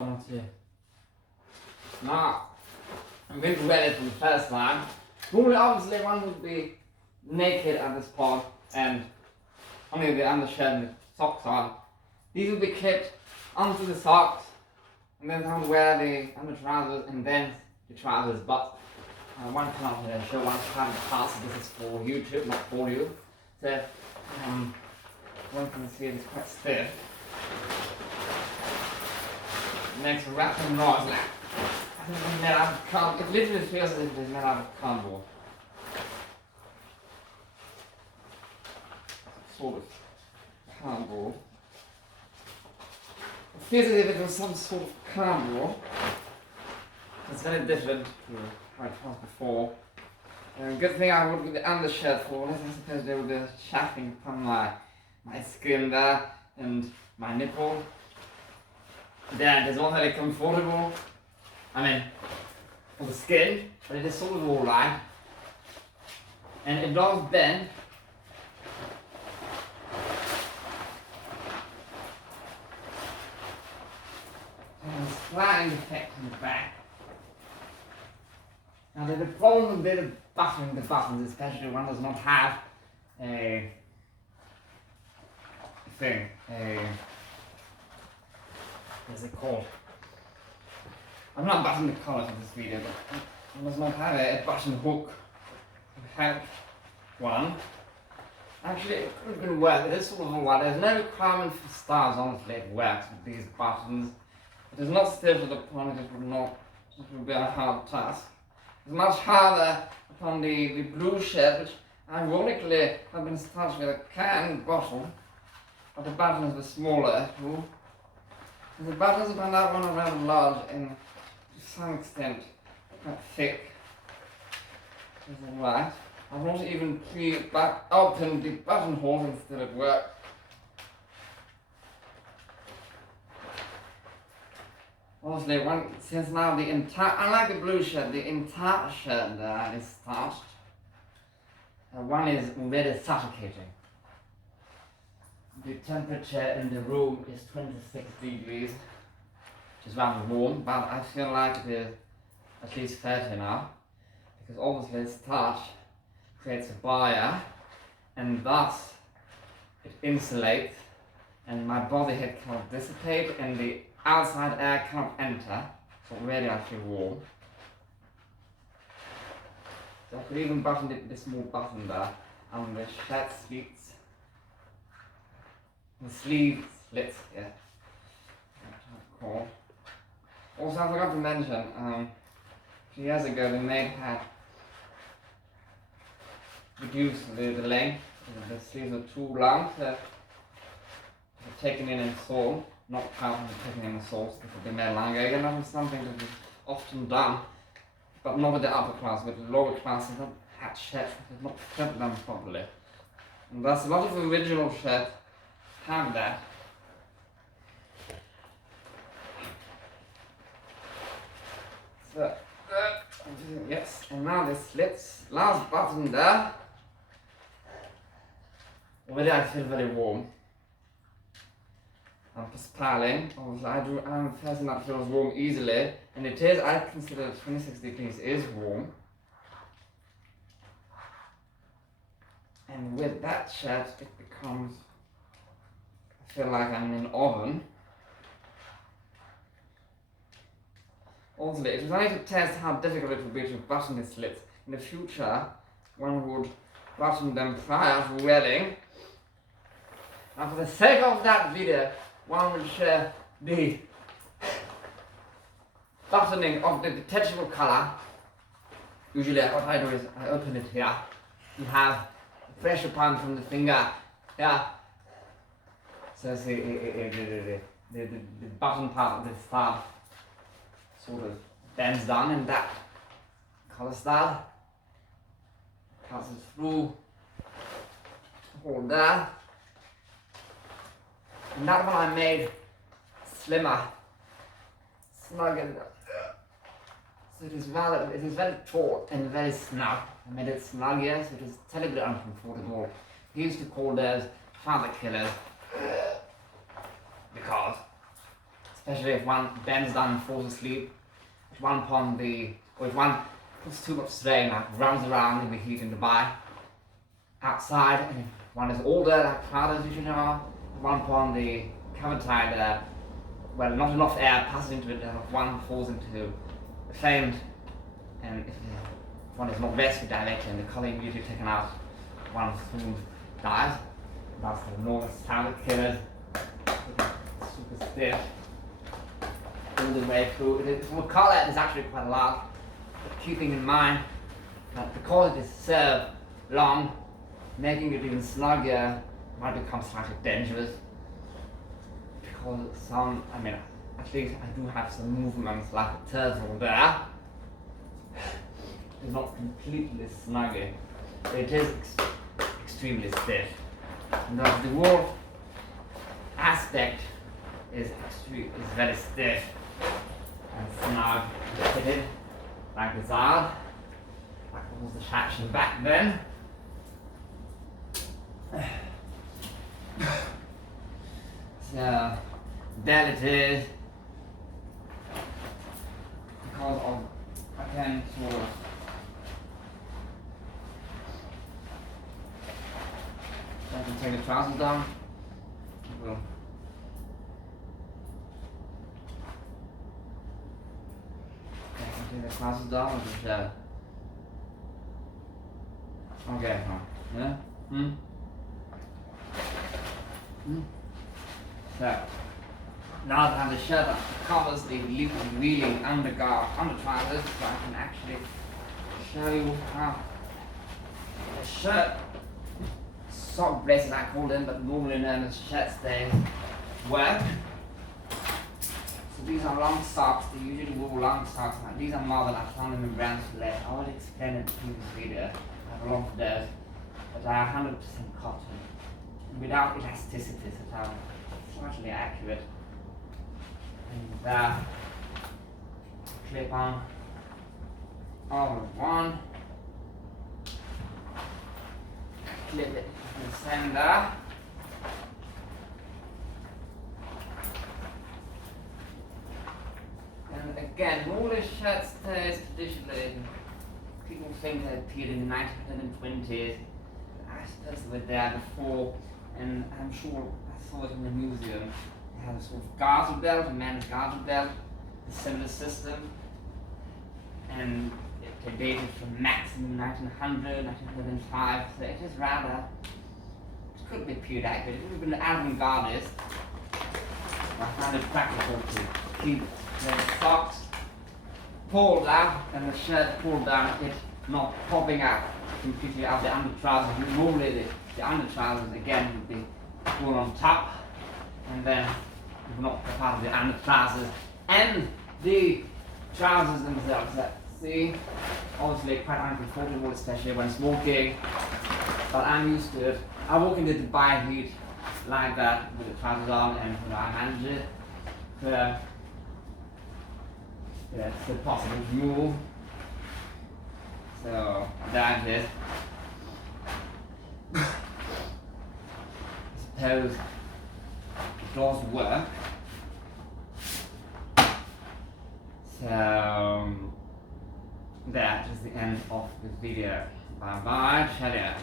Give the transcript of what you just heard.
Okay. Now, I'm going to wear it for the first time. Normally, obviously, one would be naked at this point and only the undershirt and the socks on. These will be clipped onto the socks, and then I'm wear the under trousers and then the trousers. But one cannot show one kind of pass. This is for YouTube, not for you. So one can see it's quite stiff. Next, wrapping noise. I think it's made out of cardboard. It literally feels as if it's made out of cardboard. Sort of cardboard. It feels as if it was some sort of cardboard. It's very different to how it was before. Good thing I would get the undershirt for this. I suppose there would be chaffing from my skin there and my nipple. Then it is not very comfortable. I mean, for the skin, but it is sort of alright. And it does bend. There's a sliding effect in the back. Now there's a problem with buttoning the buttons, especially one does not have a thing, what's it called? I'm not buttoning the collar for this video, but one does not have a button hook. I have one. Actually, it could have been worth it. It is sort of alright. There's no requirement for stars, honestly, it works with these buttons. It is not stiff to the point, it would be a hard task. It's much harder upon the blue shirt, which ironically have been starched with a can bottle, but the buttons were smaller too. And the buttons upon that one are rather large and to some extent quite thick. It's alright. I've not even opened the buttonhole and still it worked. Obviously, since now the entire, unlike the blue shirt, the entire shirt there is starched. One is very suffocating. The temperature in the room is 26 degrees, which is rather warm, but I feel like it is at least 30 now, because obviously starch creates a barrier, and thus it insulates, and my body heat cannot dissipate, and the outside air cannot enter, so already I feel warm. So I could even button this small button there on the shirt slits. The sleeve slits, yeah. Cool. Also, I forgot to mention, a few years ago the maid had reduced the length. The sleeves are too long, so taken in and sewn. Not counting taking in the source, it could be made longer. Again, that was something that is often done, but not with the upper class. With the lower class, it's not had shirts, it's not fit them properly. And thus, a lot of original shirts have that. So, yes, and now the slits, last button there. Already I feel very warm. I'm perspiring. Obviously, I'm a person that feels warm easily, and it is, I consider 26 degrees is warm. And with that shirt, it becomes, I feel like I'm in an oven. Also, it was only to test how difficult it would be to button the slits. In the future, one would button them prior to wearing. Now, for the sake of that video, one will share the buttoning of the detachable-collar. Usually what I do is I open it here. You have the pressure point from the finger here. So the button part of the style sort of bends down in that collar style. Passes through the hole there. And that one I made slimmer, snugger. So it is very taut and very snug. I made it snugger, so it is terribly uncomfortable. We used to call those father killers because especially if one bends down and falls asleep. If one if one puts too much strain, like runs around in the heat in Dubai, outside, and if one is older, like fathers usually are, at one point the cover tide, well, not enough air passes into it, and if one falls into the flame, and if one is not rescued directly, and the collar immediately taken out, one soon dies. That's the enormous talent killers. Super stiff all the way through. The collar is actually quite large, but keeping in mind that because it is so long, making it even snugger might become slightly dangerous. Because at least I do have some movements like a turtle there. It's not completely snuggy, but it is extremely stiff. And the wall aspect is very stiff and snug and fitted like the Zard, like all the traction back then. So there it is. Because of I can sort of I can take the trousers down. Well, I can take the trousers down with the shirt. Okay, fine. Yeah? So, now that I have the shirt on, it covers the liquid wheeling under trousers, so I can actually show you how the shirt sock braces I call them, but normally known as shirt stays, work. So these are long socks, they usually wear long socks. These are more than I found in the brands today. I already explained in the previous video. I have a lot of those, but they are 100% cotton, without elasticity, so they are slightly accurate. And clip on all of one, clip it in the center, and again, all the shirt stays traditionally. People think they appeared in the 1920s. I suppose they were there before, and I'm sure I saw it in the museum. They had a sort of garter belt, a man's garter belt, a similar system, and it dated from maximum 1900, 1905, so it is rather, it could be period accurate. It would have been avant-gardist. I found it practical to keep the socks pulled out and the shirt pulled down, it not popping out completely out the under trousers. Normally the under trousers again would be pulled on top, and then not the part of the under trousers and the trousers themselves. See, obviously quite uncomfortable, especially when smoking, but I'm used to it. I walk in the Dubai heat like that with the trousers on, and I manage it. So yeah, it's a possible to move. So that is. I suppose it does work. So that is the end of the video. Bye bye, cheerio.